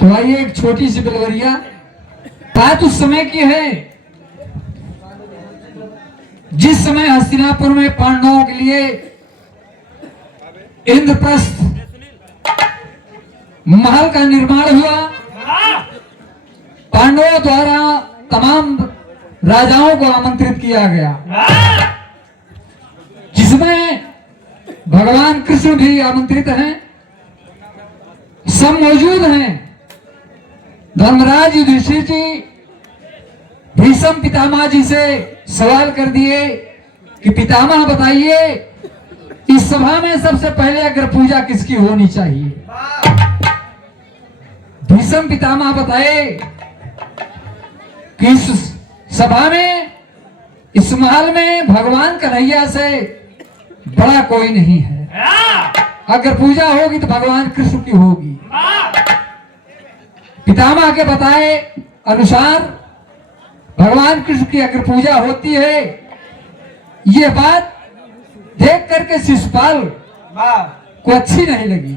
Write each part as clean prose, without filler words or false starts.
तो आइए एक छोटी सी बिलवरिया बात उस समय की है जिस समय हस्तिनापुर में पांडवों के लिए इंद्रप्रस्थ महल का निर्माण हुआ। पांडवों द्वारा तमाम राजाओं को आमंत्रित किया गया, जिसमें भगवान कृष्ण भी आमंत्रित हैं, सब मौजूद हैं। धर्मराज युधिष्ठिर जी भीष्म पितामह जी से सवाल कर दिए कि पितामह बताइए, इस सभा में सबसे पहले अग्र पूजा किसकी होनी चाहिए। भीष्म पितामह बताए कि इस सभा में, इस महल में भगवान कन्हैया से बड़ा कोई नहीं है। अगर पूजा होगी तो भगवान कृष्ण की होगी। पितामह के बताए अनुसार भगवान कृष्ण की अगर पूजा होती है। ये बात देख करके शिशुपाल को अच्छी नहीं लगी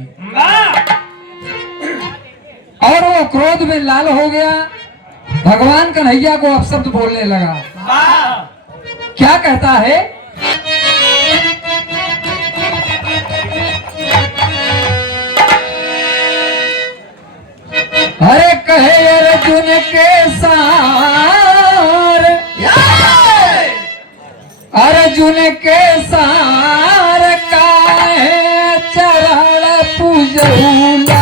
और वो क्रोध में लाल हो गया। भगवान कन्हैया को अपशब्द बोलने लगा। क्या कहता है? अरे कहे अर्जुन के सार, अर्जुन के सार काहे चरण पूजौला।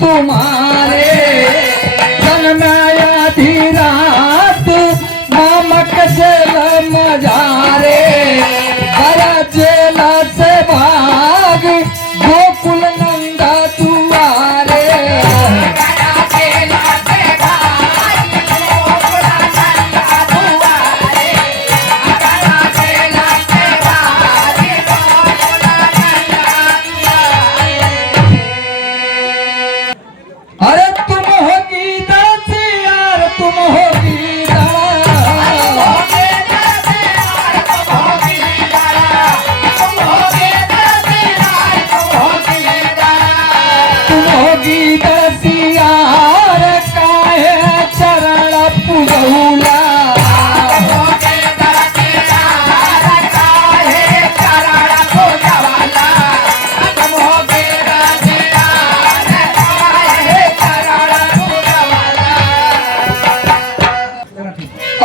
तुम्हारे जन्माया धी रात नामक जेल मजारे, बड़ा जेल से भाग गोकुल नंदा दुआरे।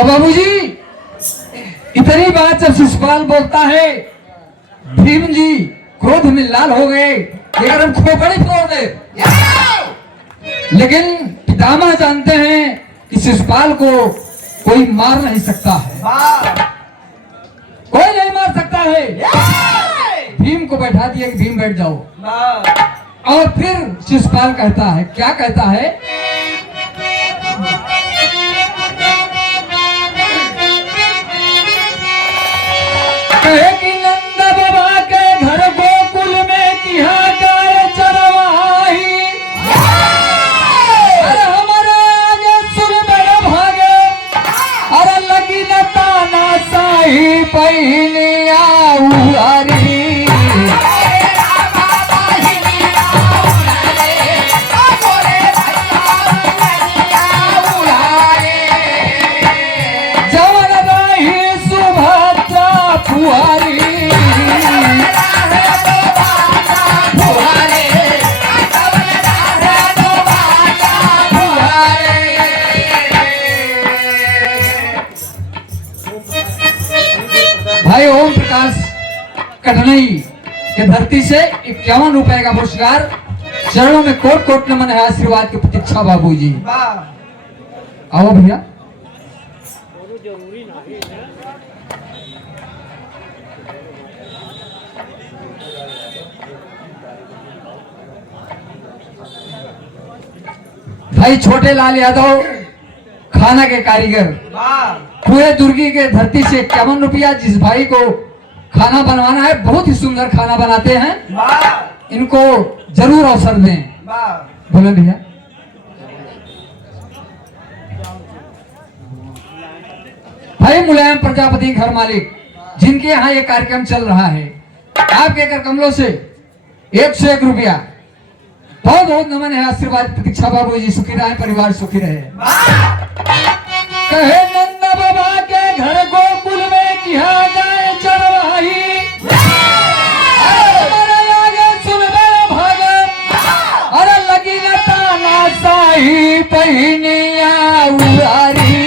बाबूजी इतनी बात जब शिशुपाल बोलता है, भीम जी क्रोध में लाल हो गए, लेकिन हम खोपड़ी फोड़ दे। लेकिन पितामह जानते हैं कि शिशुपाल को कोई मार नहीं सकता है, कोई नहीं मार सकता है। भीम को बैठा दिया कि भीम बैठ जाओ और फिर शिशुपाल कहता है, क्या कहता है? कहे कि नंद बाबा के घर गोकुल में किया गाय चरवाही, अरे हमारे आगे सुन बड़ भागे, अरे लगी न ताना साही पहिनिया उहारी। भाई ओम प्रकाश कटनई के धरती से 51 रुपए का पुरस्कार, चरणों में कोट कोट नमन है, आशीर्वाद की प्रतीक्षा बाबूजी। आओ भैया। भाई छोटे लाल यादव खाना के कारीगर, पूरे दुर्गी के धरती से 51 रुपया। जिस भाई को खाना बनवाना है, बहुत ही सुंदर खाना बनाते हैं, इनको जरूर अवसर दें। बोले भैया। भाई मुलायम प्रजापति घर मालिक, जिनके यहाँ ये कार्यक्रम चल रहा है, आपके कर कमलों से 101 रुपया। बहुत बहुत नमन है, आशीर्वाद प्रतीक्षा बाबू जी सुखी रहे, परिवार सुखी रहे। कहे नंद बाबा के घर गोकुल में किया गाय चरवाही, अरे आगे सुन बड़ भागे, अरे लगी न ताना साही पहिनिया उहारी।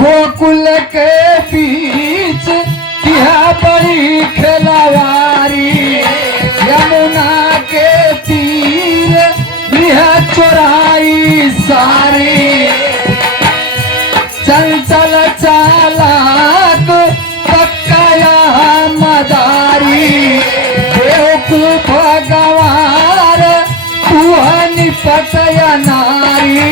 गोकुल के बीच किया बड़ी खिलवारी, यमुना के तीर लिया चोराई सारी, चंचल चालाक पक्का मदारी, बेवकूफ गवार तू निपटया नारी।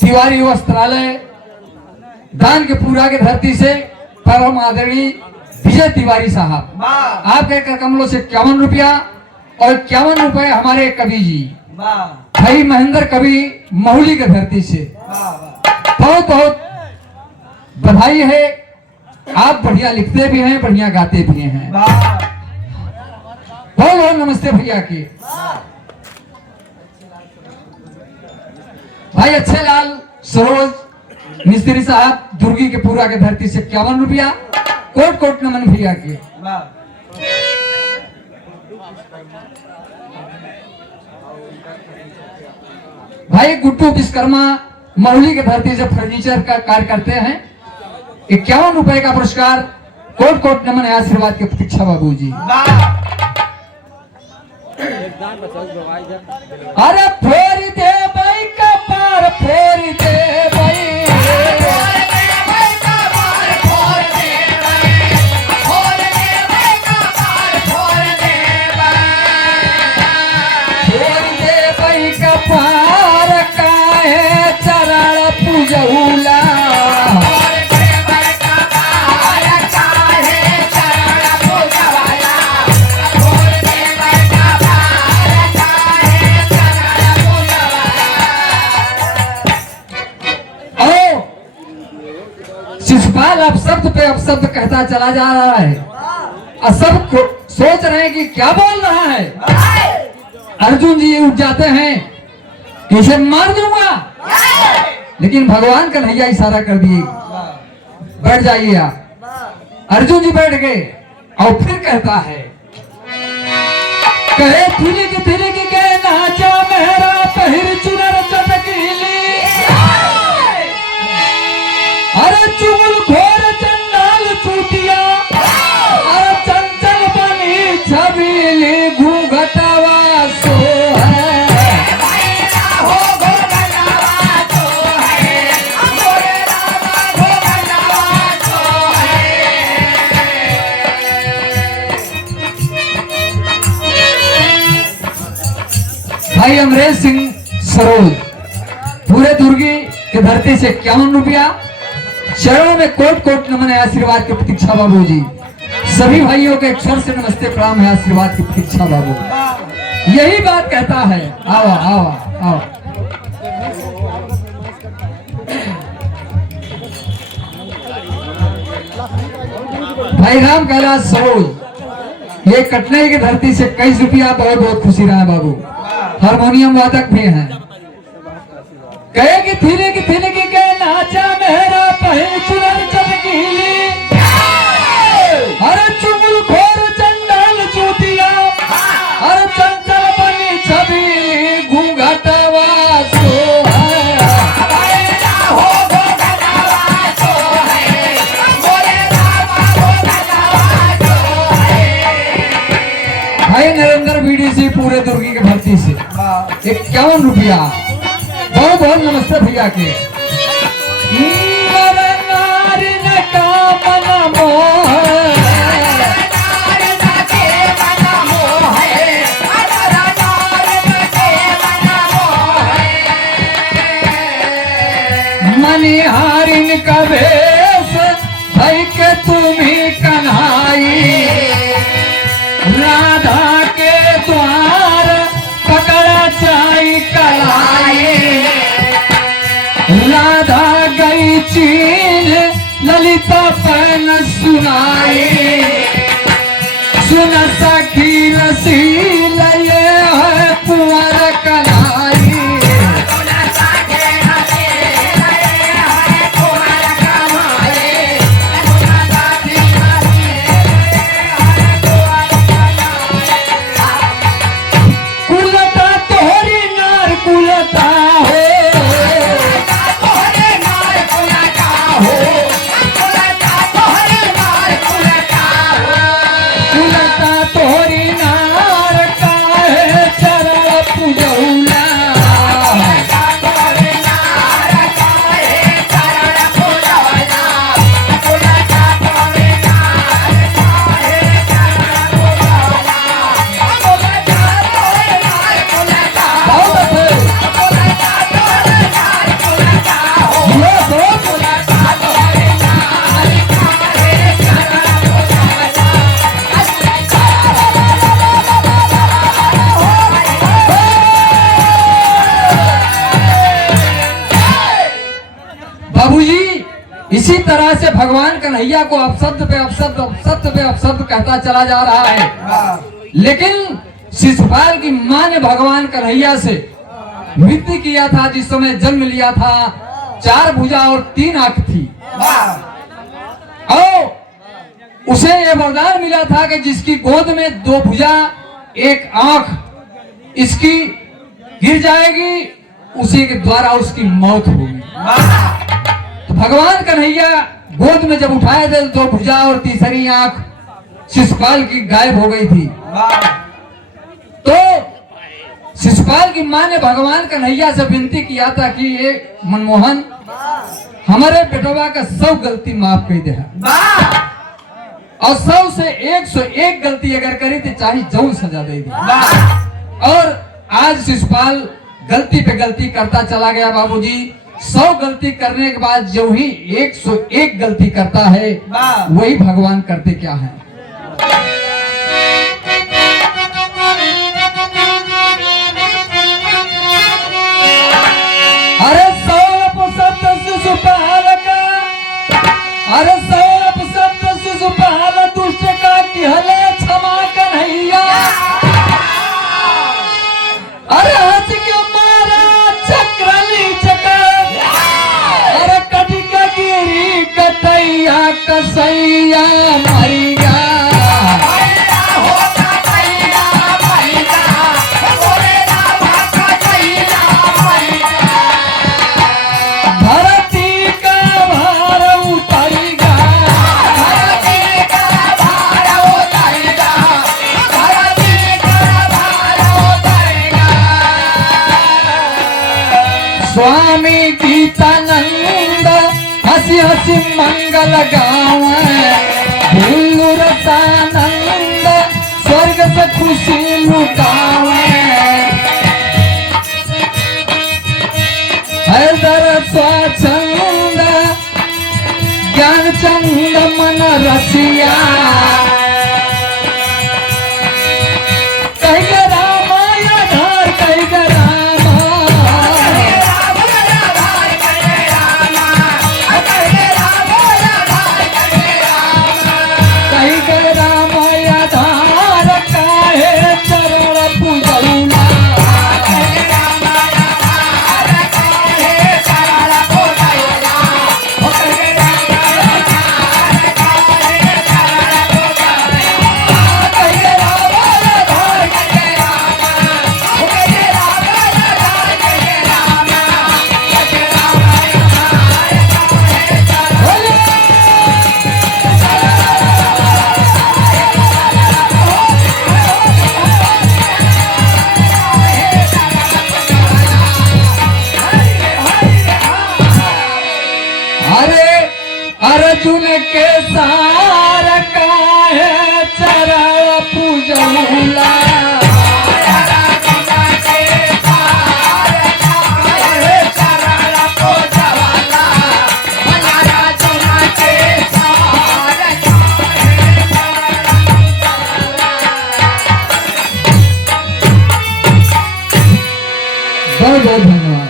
तिवारी वस्त्रालय दान के पूरा के धरती से परम आदरणीय विजय तिवारी साहब, आपके कर कमलों से 51 रुपया और 51 रुपए हमारे कवि जी भाई महेंद्र कवि महुली के धरती से बहुत बहुत बधाई है। आप बढ़िया लिखते भी हैं, बढ़िया गाते भी हैं। बहुत बहुत नमस्ते भैया की। भाई अच्छे लाल सरोज मिस्त्री साहब दुर्गी के पूरा के धरती से 51 रुपया। कोट कोट नमन भैया के। भाई गुड्डू विश्वकर्मा महुली के धरती से फर्नीचर का कार्य करते हैं, 51 रुपए का पुरस्कार। कोट कोट नमन है, आशीर्वाद के प्रतीक्षा बाबू जी। अरे फेर दे भाई कपार, फेर दे भाई, कपार काहे चरण पूजहुला, शिशुपाल अपशब्द पे अपशब्द कहता चला जा रहा है और सब सोच रहे हैं कि क्या बोल रहा है। अर्जुन जी उठ जाते हैं कि इसे मार दूंगा, लेकिन भगवान कन्हैया इशारा कर दिए बैठ जाइए आप। अर्जुन जी बैठ गए और फिर कहता है, कहे थिलिक के नाचा मेहरा पहिर चुनर चटकीली, अरे चुगल घोर चंडाल चूतिया, अरे चंचल बनी छबीली घूंघटवा सो है। भाई अमरेश सिंह सरोज पूरे दुर्गी के धरती से 51 रुपया, चरणों में कोट कोट नमन है आशीर्वाद की प्रतीक्षा बाबू जी। सभी भाइयों के अक्षर से नमस्ते प्रणाम है आशीर्वाद की प्रतीक्षा बाबू। यही बात कहता है, आवा आवा आवा। भाई राम कैलाश सरोज ये कटनी की धरती से 21 रुपया, बहुत बहुत खुशी रहा बाबू। हारमोनियम वादक भी हैं। कहे कि थिलिक के नाचा मेहरा पहिर चुनर चटकीली, अरे चुगल घोर चंडाल चूतिया, अरे चंचल बनी छबीली घूंघटवा सो है। भाई नरेंद्र बीडीसी पूरे दुर्गी के भर्ती से 51 रुपया, बहुत बहुत नमस्ते भैया के। मनिहारिन का वेश भई के तुम्ही कन्हाई, राधा के द्वार पकड़ा चाई कलाई, राधा गई चीन ललिता पैन सुनाई, सुन सखी रसील ये है कुंवर कन्हाई। बाबूजी इसी तरह से भगवान कन्हैया को अपशब्द पे अपशब्द अपशब्द पे अपशब्द कहता चला जा रहा है, लेकिन शिशुपाल की मां ने भगवान कन्हैया से मृत्यु किया था जिस समय जन्म लिया था। 4 भुजा और 3 आंख थी और उसे यह वरदान मिला था कि जिसकी गोद में 2 भुजा 1 आंख इसकी गिर जाएगी, उसी के द्वारा उसकी मौत होगी। तो भगवान कन्हैया गोद में जब उठाए थे 2 भुजा और तीसरी आंख शिशुपाल की गायब हो गई थी। तो शिशुपाल की मां ने भगवान कन्हैया से विनती किया था कि ये मनमोहन हमारे बेटवा का 100 गलती माफ कर दे, और 100 से 101 गलती अगर करी तो चाहे जौन सजा दे दी। और आज शिशुपाल गलती पे गलती करता चला गया बाबूजी। 100 गलती करने के बाद जो ही 101 गलती करता है, वही भगवान करते क्या है। अरे 100 अपशब्द शिशुपाल का, अरे 100 अपशब्द शिशुपाल दुष्ट का किहले क्षमा कन्हैया, अरे हंस के मारा चक्रली चक्र, अरे कटिका गिरी कतैया रसिया मैया धरती का भार उतरेगा स्वामी गीतानंद हसी हसी मंगल गावे भूलू रसानंद स्वर्ग से खुशी लुटावे हैदर स्वच्छंद ज्ञान चंद मन रसिया कह रामाया धार कह अर्जुन के सार काहे चरण पूजौला बहुत बहुत धन्यवाद।